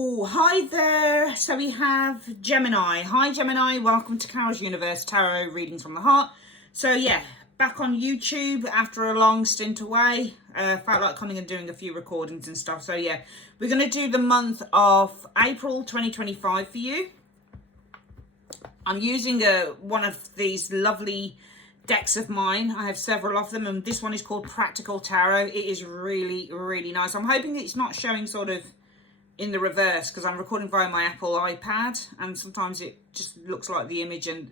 Oh, hi there. So we have Gemini. Hi Gemini, welcome to Carol's Universe Tarot Readings from the Heart. So yeah, back on YouTube after a long stint away. Felt like coming and doing a few recordings and stuff. So yeah, we're going to do the month of April 2025 for you. I'm using one of these lovely decks of mine. I have several of them, and this one is called Practical Tarot. It is really, really nice. I'm hoping that it's not showing sort of in the reverse, because I'm recording via my Apple iPad, and sometimes it just looks like the image and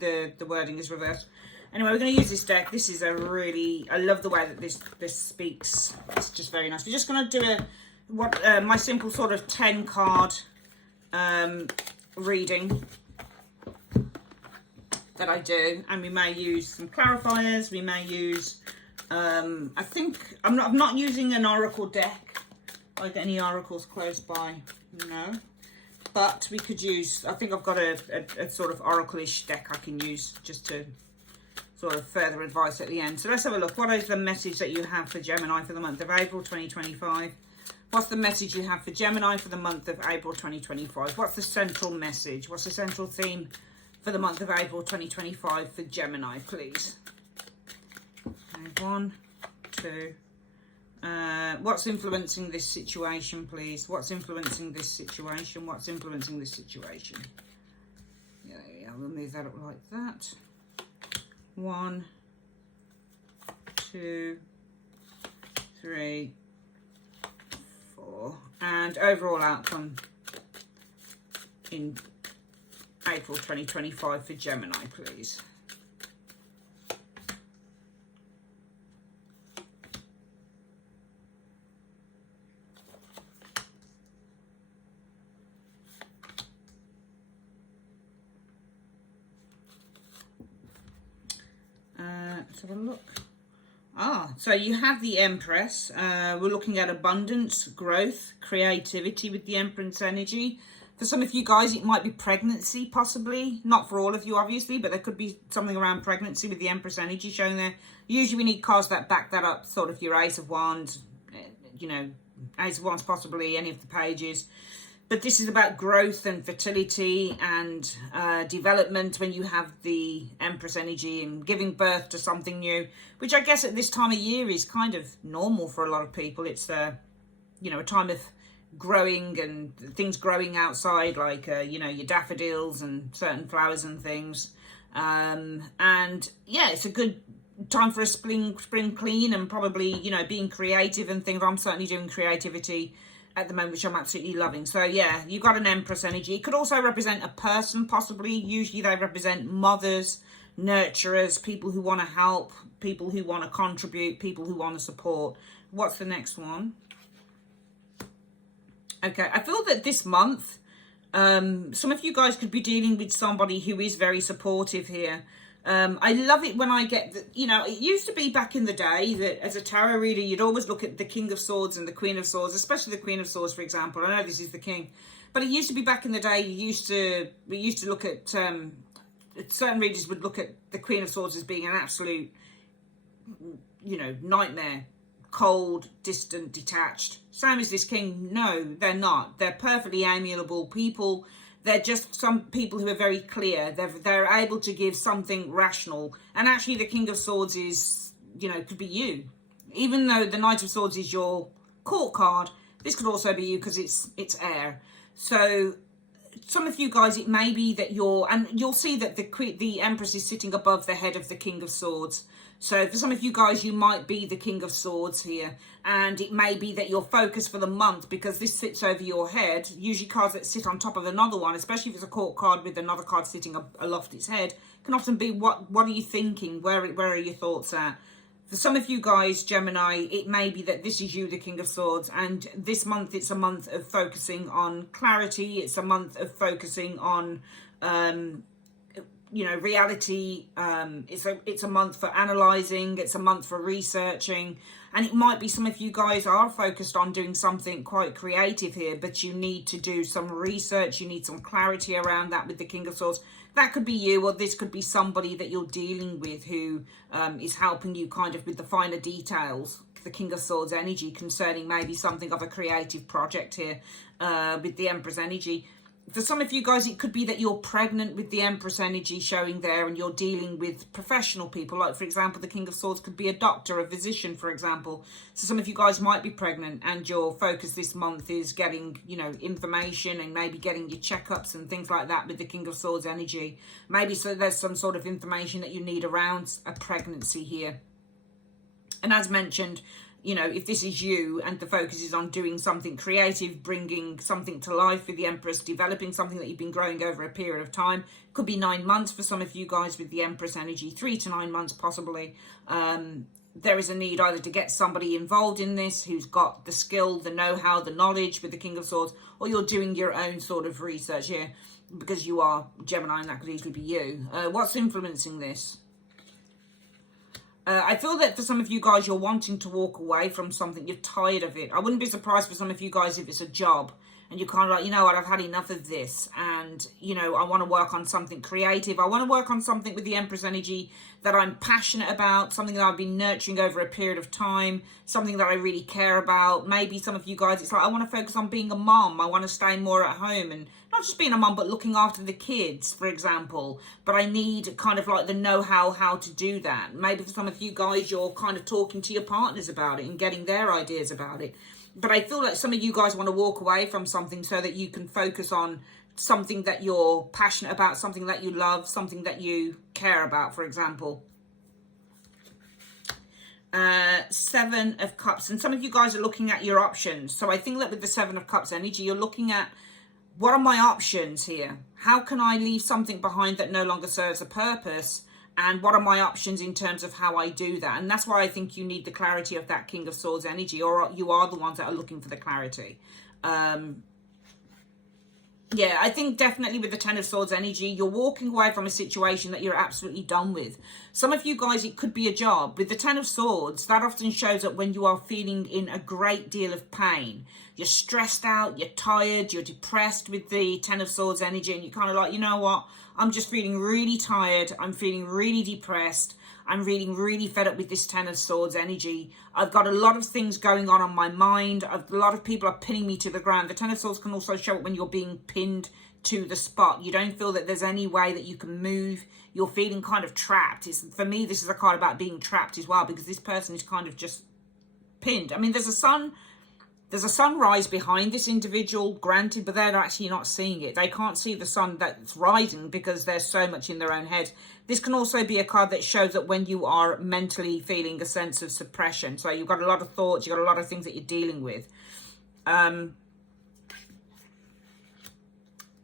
the wording is reversed. Anyway, we're going to use this deck. This is I love the way that this speaks. It's just very nice. We're just going to do my simple sort of 10 card reading that I do, and we may use some clarifiers. We may use I think I'm not using an oracle deck. Like any oracles close by, no, but we could use, I think I've got a sort of oracle-ish deck I can use just to sort of further advice at the end. So let's have a look. What is the message that you have for Gemini for the month of April 2025? What's the message you have for Gemini for the month of April 2025? What's the central message? What's the central theme for the month of April 2025 for Gemini, please? Okay, 1, 2. What's influencing this situation, please? What's influencing this situation? What's influencing this situation? Yeah, we'll move that up like that. 1, 2, 3, 4. And overall outcome in April 2025 for Gemini, please. Let's have a look. So you have the Empress. We're looking at abundance, growth, creativity with the Empress energy. For some of you guys, it might be pregnancy, possibly. Not for all of you, obviously, but there could be something around pregnancy with the Empress energy showing there. Usually we need cards that back that up, sort of your Ace of Wands, Ace of Wands, possibly any of the pages. But this is about growth and fertility and development when you have the Empress energy and giving birth to something new, which I guess at this time of year is kind of normal for a lot of people. It's, a time of growing and things growing outside, like, your daffodils and certain flowers and things. And yeah, it's a good time for a spring clean and probably, being creative and things. I'm certainly doing creativity at the moment, which I'm absolutely loving. So yeah, you've got an Empress energy. It could also represent a person, possibly. Usually they represent mothers, nurturers, people who want to help, people who want to contribute, people who want to support. What's the next one? Okay, I feel that this month, some of you guys could be dealing with somebody who is very supportive here. I love it when I get, it used to be back in the day that as a tarot reader, you'd always look at the King of Swords and the Queen of Swords, especially the Queen of Swords, for example. I know this is the King, but it used to be back in the day, we used to look at, certain readers would look at the Queen of Swords as being an absolute, nightmare, cold, distant, detached. Same as this King. No, they're not. They're perfectly amiable people. They're just some people who are very clear. They're able to give something rational. And actually the King of Swords is, could be you. Even though the Knight of Swords is your court card, this could also be you because it's air. So some of you guys, it may be that you'll see that the Empress is sitting above the head of the King of Swords. So for some of you guys, you might be the King of Swords here. And it may be that your focus for the month, because this sits over your head, usually cards that sit on top of another one, especially if it's a court card with another card sitting aloft its head, can often be what are you thinking? Where are your thoughts at? For some of you guys, Gemini, it may be that this is you, the King of Swords, and this month it's a month of focusing on clarity. It's a month of focusing on reality. It's a month for analyzing. It's a month for researching. And it might be some of you guys are focused on doing something quite creative here, but you need to do some research. You need some clarity around that with the King of Swords. That could be you, or this could be somebody that you're dealing with who is helping you kind of with the finer details. the King of Swords energy concerning maybe something of a creative project here with the Empress energy. For some of you guys, it could be that you're pregnant with the Empress energy showing there, and you're dealing with professional people. Like, for example, the King of Swords could be a doctor, a physician, for example. So some of you guys might be pregnant, and your focus this month is getting, you know, information and maybe getting your checkups and things like that with the King of Swords energy. Maybe so there's some sort of information that you need around a pregnancy here. And as mentioned, you know, if this is you and the focus is on doing something creative, bringing something to life with the Empress, developing something that you've been growing over a period of time, could be 9 months for some of you guys with the Empress energy, 3 to 9 months possibly. There is a need either to get somebody involved in this who's got the skill, the know-how, the knowledge with the King of Swords, or you're doing your own sort of research here because you are Gemini, and that could easily be you. What's influencing this? I feel that for some of you guys, you're wanting to walk away from something. You're tired of it. I wouldn't be surprised for some of you guys if it's a job and you're kind of like, you know what, I've had enough of this. And, you know, I want to work on something creative. I want to work on something with the Empress energy that I'm passionate about, something that I've been nurturing over a period of time, something that I really care about. Maybe some of you guys, it's like, I want to focus on being a mom. I want to stay more at home and not just being a mom, but looking after the kids, for example. But I need kind of like the know-how how to do that. Maybe for some of you guys, you're kind of talking to your partners about it and getting their ideas about it. But I feel like some of you guys want to walk away from something so that you can focus on something that you're passionate about, something that you love, something that you care about, for example. 7 of Cups. And some of you guys are looking at your options. So I think that with the 7 of Cups energy, you're looking at, what are my options here? How can I leave something behind that no longer serves a purpose? And what are my options in terms of how I do that? And that's why I think you need the clarity of that King of Swords energy, or you are the ones that are looking for the clarity. Yeah, I think definitely with the 10 of Swords energy, you're walking away from a situation that you're absolutely done with. Some of you guys, it could be a job. With the 10 of Swords, that often shows up when you are feeling in a great deal of pain. You're stressed out, you're tired, you're depressed with the 10 of Swords energy, and you're kind of like, you know what? I'm just feeling really tired. I'm feeling really depressed. I'm feeling really fed up with this 10 of Swords energy. I've got a lot of things going on my mind. A lot of people are pinning me to the ground. The 10 of Swords can also show up when you're being pinned to the spot. You don't feel that there's any way that you can move. You're feeling kind of trapped. For me, this is a card about being trapped as well, because this person is kind of just pinned. I mean, there's a sunrise behind this individual, granted, but they're actually not seeing it. They can't see the sun that's rising because they're so much in their own head. This can also be a card that shows that when you are mentally feeling a sense of suppression. So you've got a lot of thoughts, you've got a lot of things that you're dealing with. The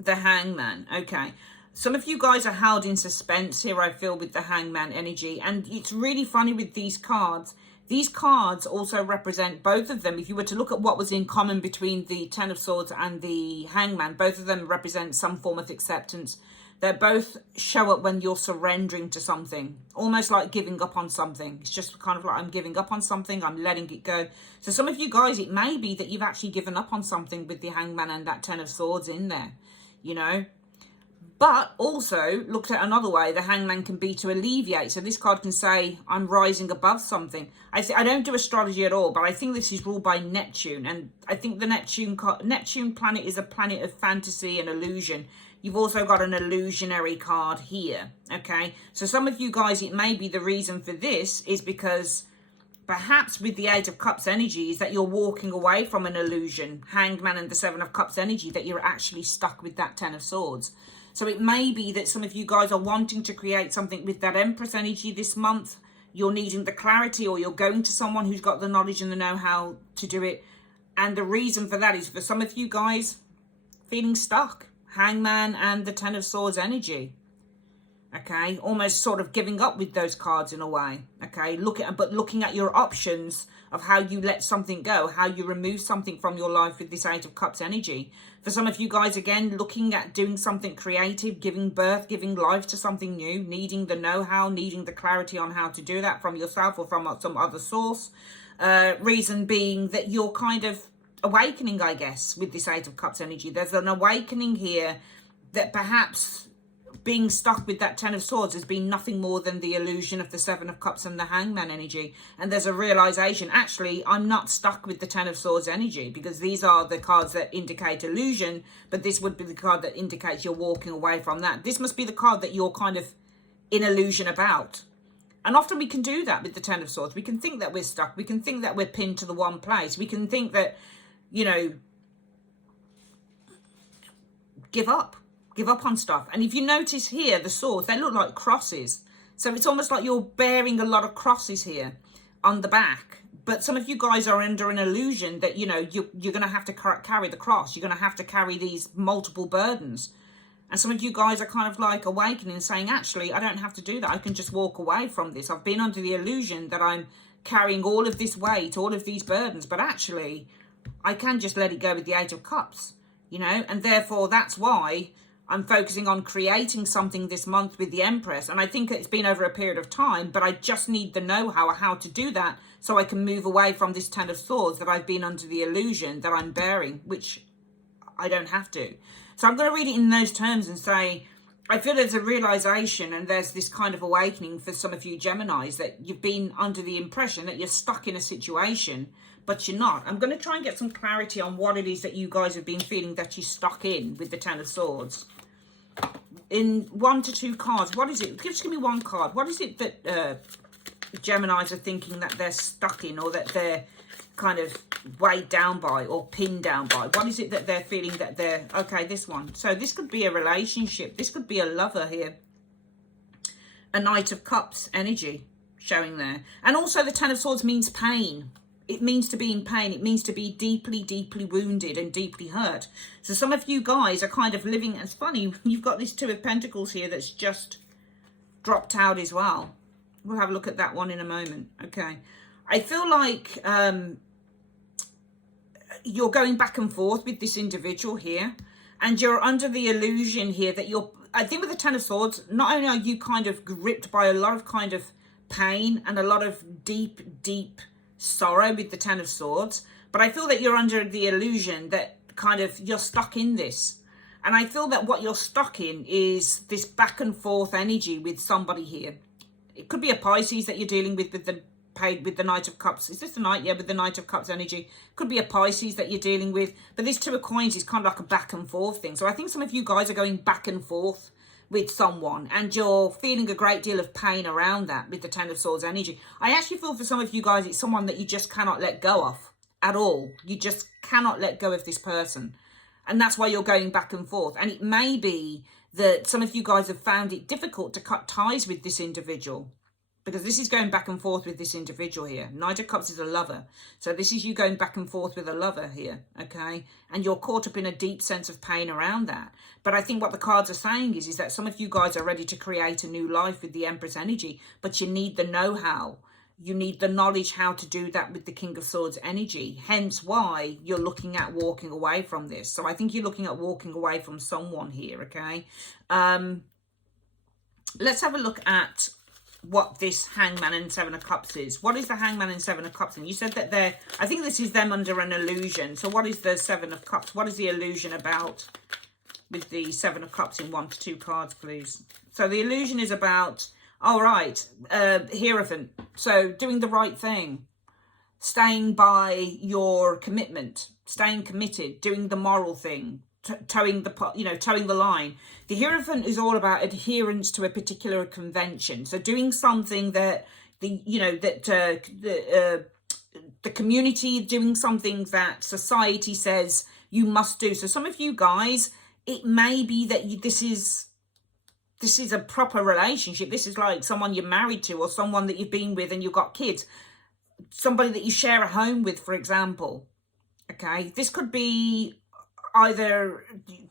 Hangman, okay. Some of you guys are held in suspense here, I feel, with the Hangman energy. And it's really funny with these cards. These cards also represent, both of them, if you were to look at what was in common between the 10 of Swords and the Hangman, both of them represent some form of acceptance. They both show up when you're surrendering to something, almost like giving up on something. It's just kind of like, I'm giving up on something, I'm letting it go. So some of you guys, it may be that you've actually given up on something with the Hangman and that 10 of Swords in there, you know. But also, looked at another way, the Hangman can be to alleviate. So this card can say, I'm rising above something. I don't do astrology at all, but I think this is ruled by Neptune. And I think the Neptune planet is a planet of fantasy and illusion. You've also got an illusionary card here, okay? So some of you guys, it may be the reason for this is because perhaps with the 8 of Cups energy is that you're walking away from an illusion. Hangman and the 7 of Cups energy, that you're actually stuck with that 10 of Swords. So it may be that some of you guys are wanting to create something with that Empress energy this month. You're needing the clarity, or you're going to someone who's got the knowledge and the know-how to do it. And the reason for that is for some of you guys feeling stuck. Hangman and the 10 of Swords energy. Okay, almost sort of giving up with those cards in a way. Okay, looking at your options of how you let something go, how you remove something from your life with this 8 of Cups energy. For some of you guys, again, looking at doing something creative, giving birth, giving life to something new, needing the know-how, needing the clarity on how to do that from yourself or from some other source. Reason being that you're kind of awakening, I guess, with this 8 of Cups energy. There's an awakening here that perhaps being stuck with that Ten of Swords has been nothing more than the illusion of the Seven of Cups and the Hangman energy. And there's a realization, actually, I'm not stuck with the Ten of Swords energy, because these are the cards that indicate illusion, but this would be the card that indicates you're walking away from that. This must be the card that you're kind of in illusion about. And often we can do that with the Ten of Swords. We can think that we're stuck. We can think that we're pinned to the one place. We can think that, you know, give up on stuff. And if you notice here, the swords, they look like crosses. So it's almost like you're bearing a lot of crosses here on the back. But some of you guys are under an illusion that, you know, you're going to have to carry the cross. You're going to have to carry these multiple burdens. And some of you guys are kind of like awakening and saying, actually, I don't have to do that. I can just walk away from this. I've been under the illusion that I'm carrying all of this weight, all of these burdens. But actually, I can just let it go with the Eight of Cups, you know. And therefore, that's why I'm focusing on creating something this month with the Empress. And I think it's been over a period of time, but I just need the know-how of how to do that so I can move away from this Ten of Swords that I've been under the illusion that I'm bearing, which I don't have to. So I'm going to read it in those terms and say, I feel there's a realization and there's this kind of awakening for some of you Geminis that you've been under the impression that you're stuck in a situation, but you're not. I'm going to try and get some clarity on what it is that you guys have been feeling that you're stuck in with the Ten of Swords. In 1 to 2 cards, what is it? Just give me one card. What is it that Geminis are thinking that they're stuck in, or that they're kind of weighed down by or pinned down by? What is it that they're feeling that they're... Okay, this one. So this could be a relationship. This could be a lover here. A Knight of Cups energy showing there. And also the Ten of Swords means pain. It means to be in pain. It means to be deeply, deeply wounded and deeply hurt. So some of you guys are kind of living... It's funny, you've got this Two of Pentacles here that's just dropped out as well. We'll have a look at that one in a moment. Okay. I feel like you're going back and forth with this individual here. And you're under the illusion here that you're... I think with the Ten of Swords, not only are you kind of gripped by a lot of kind of pain and a lot of deep, deep sorrow with the Ten of Swords, but I feel that you're under the illusion that kind of you're stuck in this. And I feel that what you're stuck in is this back and forth energy with somebody here. It could be a Pisces that you're dealing with the Knight of Cups. Is this the Knight? Yeah, with the Knight of Cups energy. Could be a Pisces that you're dealing with. But this Two of Coins is kind of like a back and forth thing. So I think some of you guys are going back and forth with someone, and you're feeling a great deal of pain around that with the Ten of Swords energy. I actually feel for some of you guys, it's someone that you just cannot let go of at all. You just cannot let go of this person. And that's why you're going back and forth. And it may be that some of you guys have found it difficult to cut ties with this individual, because this is going back and forth with this individual here. Knight of Cups is a lover. So this is you going back and forth with a lover here, okay? And you're caught up in a deep sense of pain around that. But I think what the cards are saying is that some of you guys are ready to create a new life with the Empress energy, but you need the know-how. You need the knowledge how to do that with the King of Swords energy. Hence why you're looking at walking away from this. So I think you're looking at walking away from someone here, okay? Let's have a look at what this Hangman and Seven of Cups is. What is the Hangman and Seven of Cups? And you said that they're... I think this is them under an illusion. So what is the Seven of Cups? What is the illusion about with the Seven of Cups in 1 to 2 cards, please? So the illusion is about... All right, Hierophant. So doing the right thing, staying by your commitment, staying committed, doing the moral thing, towing the line. The Hierophant is all about adherence to a particular convention. So doing something that the community, doing something that society says you must do. So some of you guys, it may be that this is a proper relationship. This is like someone you're married to, or someone that you've been with and you've got kids. Somebody that you share a home with, for example. Okay, this could be either...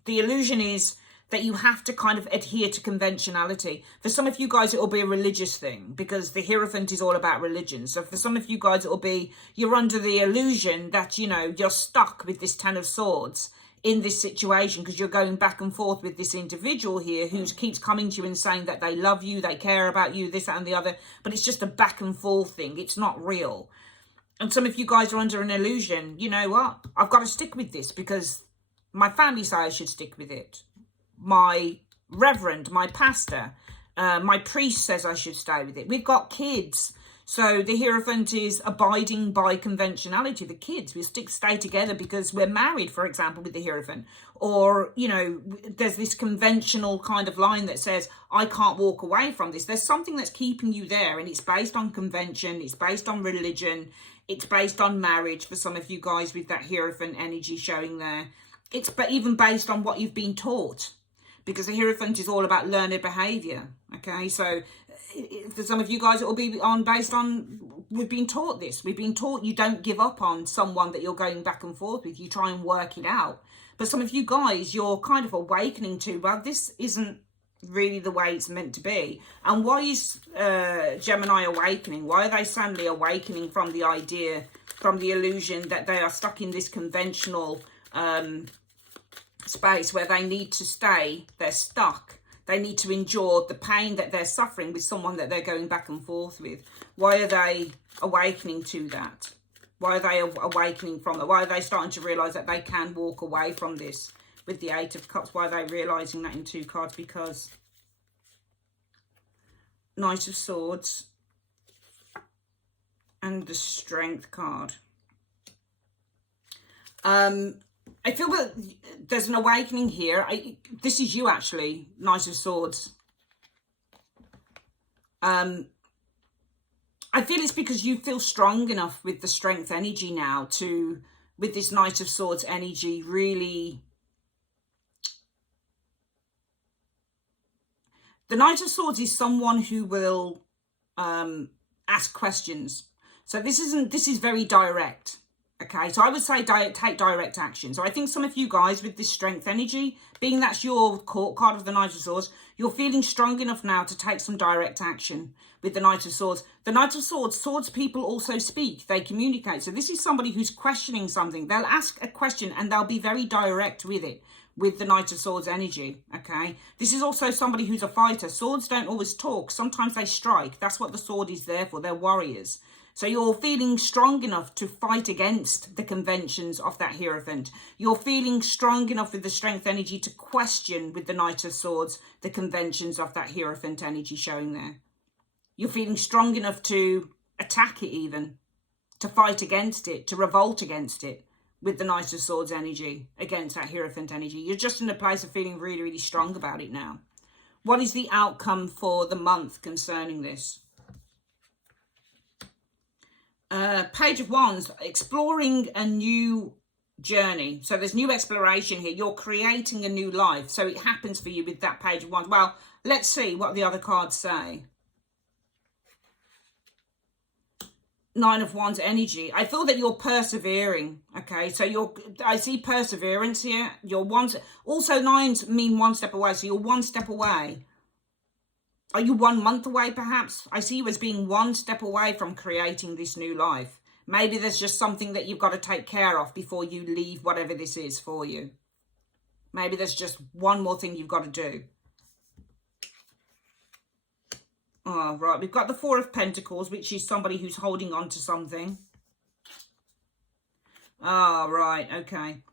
The illusion is that you have to kind of adhere to conventionality. For some of you guys, it will be a religious thing, because the Hierophant is all about religion. So for some of you guys, it will be you're under the illusion that, you know, you're stuck with this Ten of Swords in this situation, because you're going back and forth with this individual here who keeps coming to you and saying that they love you, they care about you, this, that, and the other. But it's just a back and forth thing. It's not real. And some of you guys are under an illusion. You know what? I've got to stick with this because my family say I should stick with it. My reverend, my pastor, my priest says I should stay with it. We've got kids. So the Hierophant is abiding by conventionality. The kids, we stay together because we're married, for example, with the Hierophant. Or, you know, there's this conventional kind of line that says, I can't walk away from this. There's something that's keeping you there, and it's based on convention. It's based on religion. It's based on marriage for some of you guys with that Hierophant energy showing there. It's even based on what you've been taught, because the Hierophant is all about learned behavior. Okay, so for some of you guys, it will be based on, we've been taught this. We've been taught you don't give up on someone that you're going back and forth with. You try and work it out. But some of you guys, you're kind of awakening to, well, this isn't really the way it's meant to be. And why is Gemini awakening? Why are they suddenly awakening from the idea, from the illusion that they are stuck in this conventional space where they need to stay? They're stuck. They need to endure the pain that they're suffering with someone that they're going back and forth with. Why are they awakening to that? Why are they awakening from it? Why are they starting to realise that they can walk away from this with the Eight of Cups? Why are they realising that in 2 cards? Because Knight of Swords and the Strength card. I feel that there's an awakening here. This is you, actually, Knight of Swords. I feel it's because you feel strong enough with the Strength energy now to, with this Knight of Swords energy, really... The Knight of Swords is someone who will ask questions. So this is very direct. Okay, so I would say take direct action. So I think some of you guys with this Strength energy, being that's your court card of the Knight of Swords, you're feeling strong enough now to take some direct action with the Knight of Swords. The Knight of Swords, swords people also speak, they communicate. So this is somebody who's questioning something. They'll ask a question and they'll be very direct with it, with the Knight of Swords energy, okay? This is also somebody who's a fighter. Swords don't always talk. Sometimes they strike. That's what the sword is there for. They're warriors. So you're feeling strong enough to fight against the conventions of that Hierophant. You're feeling strong enough with the Strength energy to question with the Knight of Swords the conventions of that Hierophant energy showing there. You're feeling strong enough to attack it even, to fight against it, to revolt against it with the Knight of Swords energy against that Hierophant energy. You're just in a place of feeling really, really strong about it now. What is the outcome for the month concerning this? Page of Wands, exploring a new journey. So there's new exploration here. You're creating a new life. So it happens for you with that Page of Wands. Well, let's see what the other cards say. Nine of Wands energy. I feel that you're persevering. Okay, so I see perseverance here. You're also nines mean one step away. So you're one step away. Are you 1 month away, perhaps? I see you as being one step away from creating this new life. Maybe there's just something that you've got to take care of before you leave whatever this is for you. Maybe there's just one more thing you've got to do. Oh, right. We've got the Four of Pentacles, which is somebody who's holding on to something. Oh, right. Okay.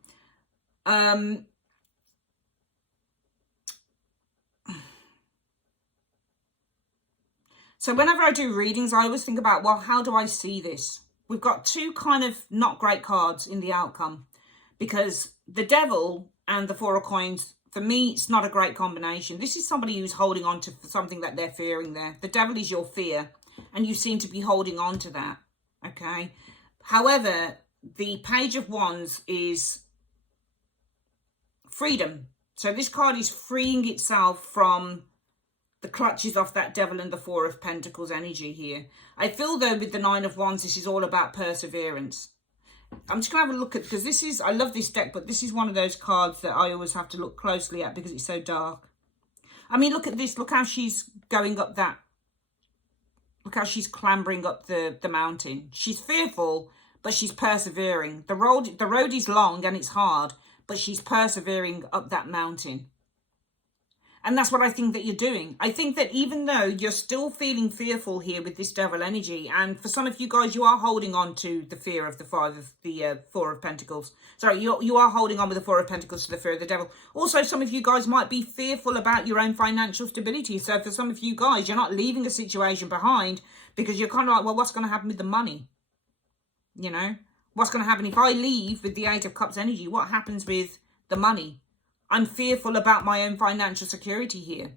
So whenever I do readings, I always think about, well, how do I see this? We've got 2 kind of not great cards in the outcome, because the Devil and the Four of Coins, for me, it's not a great combination. This is somebody who's holding on to something that they're fearing there. The Devil is your fear, and you seem to be holding on to that, okay? However, the Page of Wands is freedom. So this card is freeing itself from the clutches of that Devil and the Four of Pentacles energy here. I feel, though, with the Nine of Wands, this is all about perseverance. I'm just going to have a look at, because this is, I love this deck, but this is one of those cards that I always have to look closely at because it's so dark. I mean, look at this. Look how she's going up that. Look how she's clambering up the mountain. She's fearful, but she's persevering. The road is long and it's hard, but she's persevering up that mountain. And that's what I think that you're doing. I think that even though you're still feeling fearful here with this devil energy, and for some of you guys, you are holding on to the fear of the Four of Pentacles. Sorry, you are holding on with the Four of Pentacles to the fear of the devil. Also, some of you guys might be fearful about your own financial stability. So for some of you guys, you're not leaving a situation behind because you're kind of like, well, what's going to happen with the money? You know, what's going to happen if I leave with the Eight of Cups energy? What happens with the money? I'm fearful about my own financial security here.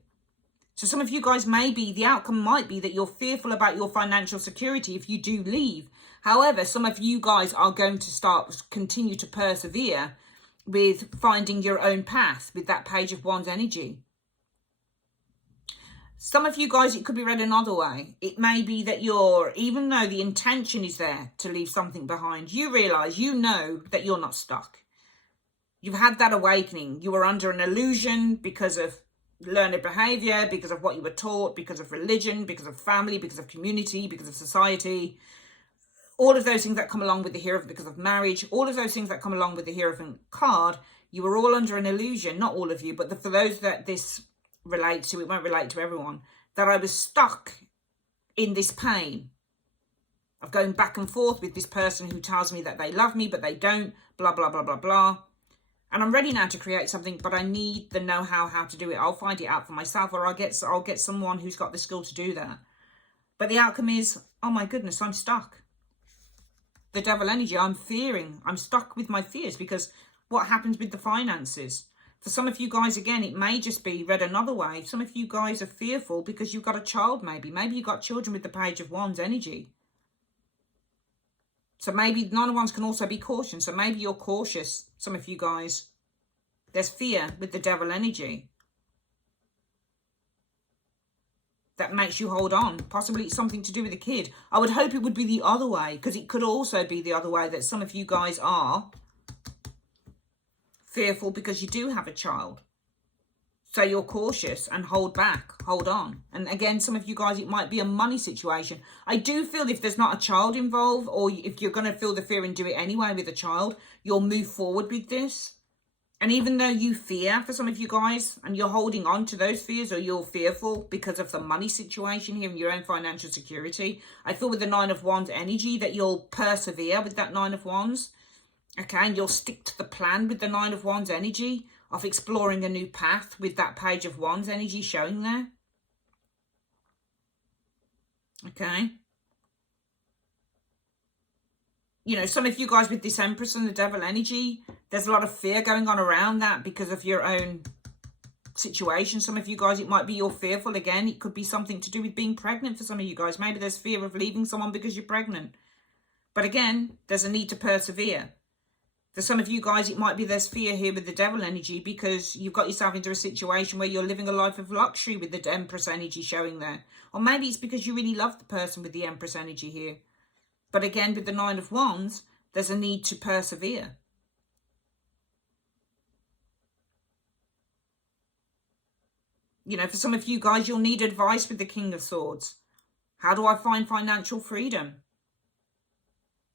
So some of you guys the outcome might be that you're fearful about your financial security if you do leave. However, some of you guys are going to continue to persevere with finding your own path with that Page of Wands energy. Some of you guys, it could be read another way. It may be that even though the intention is there to leave something behind, you realize, you know that you're not stuck. You've had that awakening. You were under an illusion because of learned behavior, because of what you were taught, because of religion, because of family, because of community, because of society. All of those things that come along with the Hierophant, because of marriage, all of those things that come along with the Hierophant card, you were all under an illusion, not all of you, but for those that this relates to, it won't relate to everyone, that I was stuck in this pain of going back and forth with this person who tells me that they love me, but they don't, blah, blah, blah, blah, blah. And I'm ready now to create something, but I need the know-how how to do it. I'll find it out for myself, or I'll get someone who's got the skill to do that. But the outcome is, oh my goodness, I'm stuck. The devil energy, I'm fearing. I'm stuck with my fears because what happens with the finances? For some of you guys, again, it may just be read another way. Some of you guys are fearful because you've got a child maybe. Maybe you've got children with the Page of Wands energy. So maybe none of ones can also be caution. So maybe you're cautious, some of you guys. There's fear with the devil energy that makes you hold on. Possibly it's something to do with a kid. I would hope it would be the other way, because it could also be the other way that some of you guys are fearful because you do have a child. So you're cautious and hold back, hold on. And again, some of you guys, it might be a money situation. I do feel if there's not a child involved, or if you're going to feel the fear and do it anyway with a child, you'll move forward with this. And even though you fear, for some of you guys, and you're holding on to those fears, or you're fearful because of the money situation here and your own financial security, I feel with the Nine of Wands energy that you'll persevere with that Nine of Wands. Okay, and you'll stick to the plan with the Nine of Wands energy of exploring a new path with that Page of Wands energy showing there. Okay. You know, some of you guys with this Empress and the devil energy, there's a lot of fear going on around that because of your own situation. Some of you guys, it might be you're fearful again. It could be something to do with being pregnant for some of you guys. Maybe there's fear of leaving someone because you're pregnant. But again, there's a need to persevere. For some of you guys, it might be there's fear here with the devil energy because you've got yourself into a situation where you're living a life of luxury with the Empress energy showing there. Or maybe it's because you really love the person with the Empress energy here. But again, with the Nine of Wands, there's a need to persevere. You know, for some of you guys, you'll need advice with the King of Swords. How do I find financial freedom?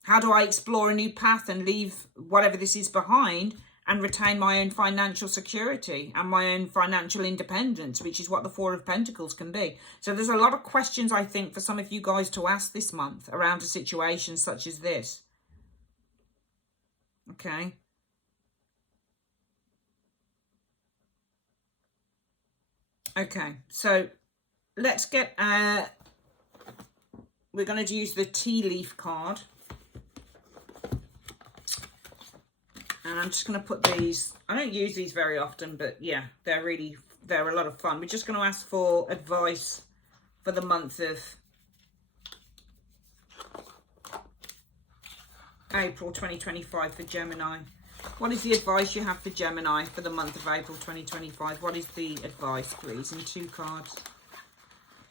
How do I explore a new path and leave whatever this is behind and retain my own financial security and my own financial independence, which is what the Four of Pentacles can be. So there's a lot of questions, I think, for some of you guys to ask this month around a situation such as this. Okay. Okay, so let's get, we're going to use the tea leaf card. And I'm just going to put these, I don't use these very often, but yeah, they're a lot of fun. We're just going to ask for advice for the month of April 2025 for Gemini. What is the advice you have for Gemini for the month of April 2025? What is the advice, please? And 2 cards.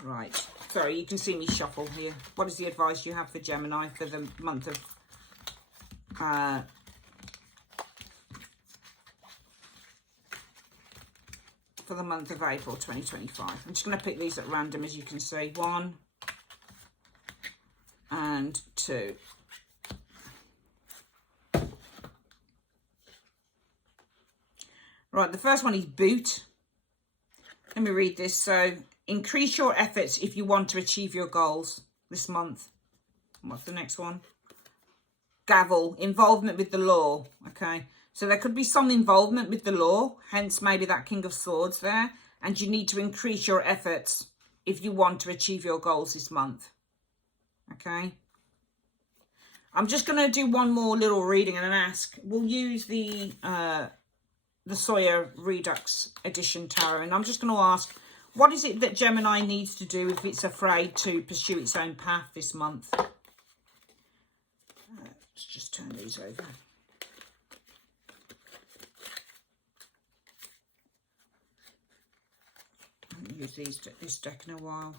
Right. Sorry, you can see me shuffle here. What is the advice you have for Gemini for the month of April 2025. I'm just going to pick these at random, as you can see. 1 and 2. Right, the first one is boot. Let me read this. So, increase your efforts if you want to achieve your goals this month. What's the next one? Gavel, involvement with the law. Okay, so there could be some involvement with the law, hence maybe that King of Swords there. And you need to increase your efforts if you want to achieve your goals this month. Okay. I'm just going to do one more little reading and ask. We'll use the Sawyer Redux Edition Tarot. And I'm just going to ask, what is it that Gemini needs to do if it's afraid to pursue its own path this month? Let's just turn these over. I haven't used this deck in a while.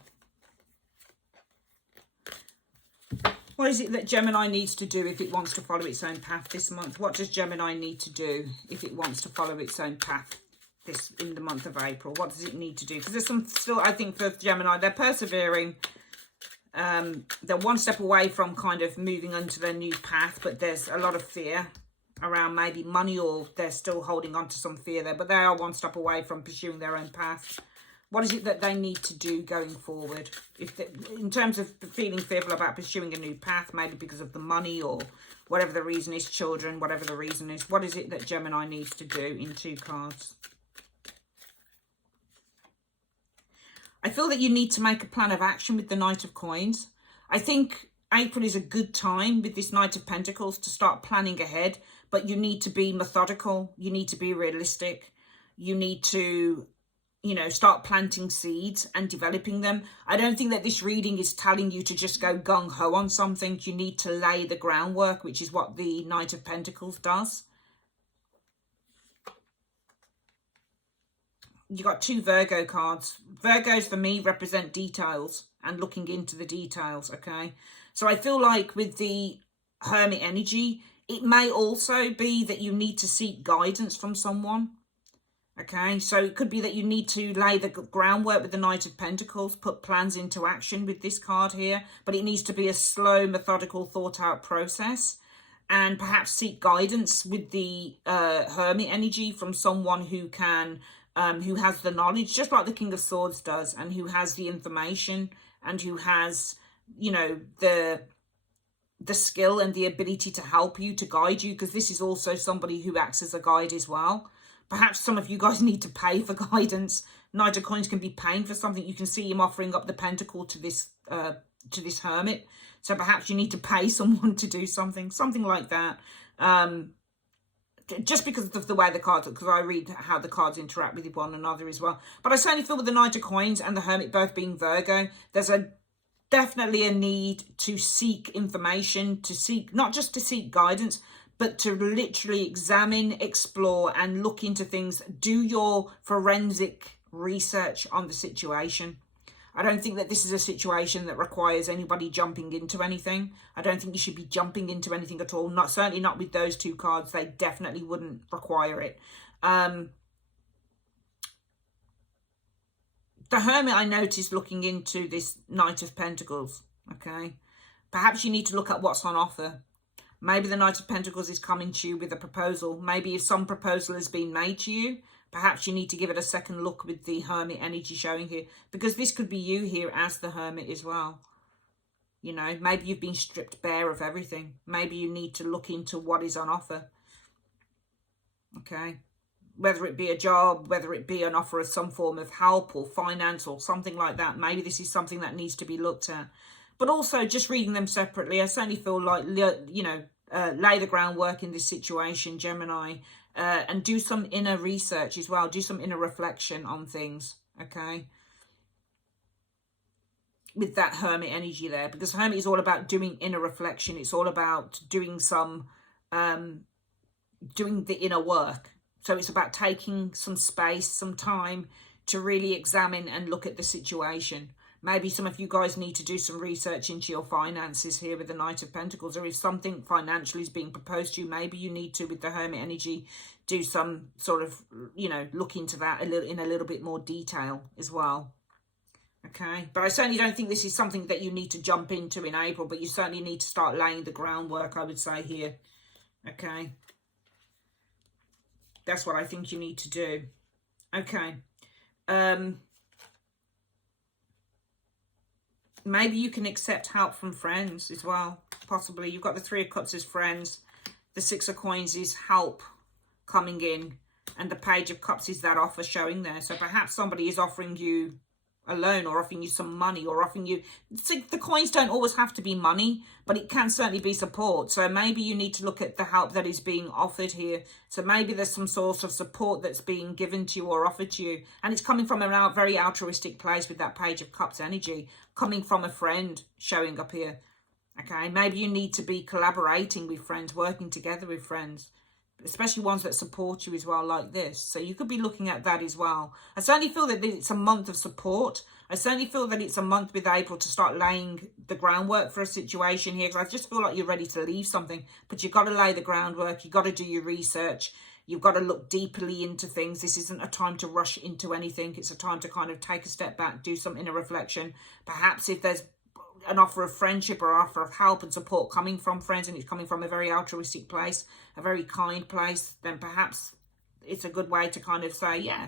What is it that Gemini needs to do if it wants to follow its own path this month? What does Gemini need to do if it wants to follow its own path in the month of April? What does it need to do? Because there's some still, I think, for Gemini, they're persevering. They're one step away from kind of moving onto their new path, but there's a lot of fear around maybe money, or they're still holding on to some fear there, but they are one step away from pursuing their own path. What is it that they need to do going forward? In terms of feeling fearful about pursuing a new path, maybe because of the money or whatever the reason is, children, whatever the reason is. What is it that Gemini needs to do in 2 cards? I feel that you need to make a plan of action with the Knight of Coins. I think April is a good time with this Knight of Pentacles to start planning ahead, but you need to be methodical. You need to be realistic. You need to, you know, start planting seeds and developing them. I don't think that this reading is telling you to just go gung-ho on something. You need to lay the groundwork, which is what the Knight of Pentacles does. You got 2 Virgo cards. Virgos for me represent details and looking into the details, okay? So I feel like with the Hermit energy, it may also be that you need to seek guidance from someone. Okay, so it could be that you need to lay the groundwork with the Knight of Pentacles, put plans into action with this card here, but it needs to be a slow, methodical, thought-out process, and perhaps seek guidance with the Hermit energy from someone who can, who has the knowledge, just like the King of Swords does, and who has the information, and who has, you know, the skill and the ability to help you, to guide you, because this is also somebody who acts as a guide as well. Perhaps some of you guys need to pay for guidance. Knight of Coins can be paying for something. You can see him offering up the pentacle to this hermit. So perhaps you need to pay someone to do something like that. Just because of the way the cards, because I read how the cards interact with one another as well. But I certainly feel with the Knight of Coins and the Hermit both being Virgo, there's definitely a need to seek information, to seek, not just to seek guidance, but to literally examine, explore, and look into things. Do your forensic research on the situation. I don't think that this is a situation that requires anybody jumping into anything. I don't think you should be jumping into anything at all. Certainly not with those 2 cards. They definitely wouldn't require it. The Hermit, I noticed looking into this Knight of Pentacles, okay? Perhaps you need to look at what's on offer. Maybe the Knight of Pentacles is coming to you with a proposal. Maybe if some proposal has been made to you, perhaps you need to give it a second look with the Hermit energy showing here. Because this could be you here as the Hermit as well. You know, maybe you've been stripped bare of everything. Maybe you need to look into what is on offer. Okay. Whether it be a job, whether it be an offer of some form of help or finance or something like that. Maybe this is something that needs to be looked at. But also, just reading them separately, I certainly feel like, you know, lay the groundwork in this situation, Gemini, and do some inner research as well. Do some inner reflection on things, okay? With that Hermit energy there, because Hermit is all about doing inner reflection. It's all about doing some, doing the inner work. So it's about taking some space, some time to really examine and look at the situation. Maybe some of you guys need to do some research into your finances here with the Knight of Pentacles, or if something financially is being proposed to you, maybe you need to, with the Hermit energy, do some sort of, you know, look into that in a little bit more detail as well. Okay, but I certainly don't think this is something that you need to jump into in April, but you certainly need to start laying the groundwork, I would say here. Okay, that's what I think you need to do. Okay. Maybe you can accept help from friends as well. Possibly. You've got the Three of Cups as friends. The Six of Coins is help coming in. And the Page of Cups is that offer showing there. So perhaps somebody is offering you a loan or offering you some money or offering you... The coins don't always have to be money, but it can certainly be support. So maybe you need to look at the help that is being offered here. So maybe there's some sort of support that's being given to you or offered to you. And it's coming from a very altruistic place with that Page of Cups energy. Coming from a friend showing up here. Okay, maybe you need to be collaborating with friends, working together with friends. Especially ones that support you as well, like this. So you could be looking at that as well. I certainly feel that it's a month of support. I certainly feel that it's a month with April to start laying the groundwork for a situation here. Because I just feel like you're ready to leave something. But you've got to lay the groundwork. You've got to do your research. You've got to look deeply into things. This isn't a time to rush into anything. It's a time to kind of take a step back, do some inner reflection. Perhaps if there's an offer of friendship or offer of help and support coming from friends and it's coming from a very altruistic place, a very kind place, then perhaps it's a good way to kind of say, yeah,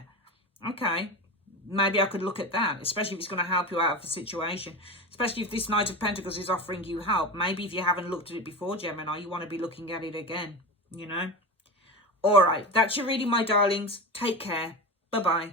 okay, maybe I could look at that, especially if it's going to help you out of the situation, especially if this Knight of Pentacles is offering you help. Maybe if you haven't looked at it before, Gemini, you want to be looking at it again, you know. All right, that's your reading, my darlings. Take care. Bye-bye.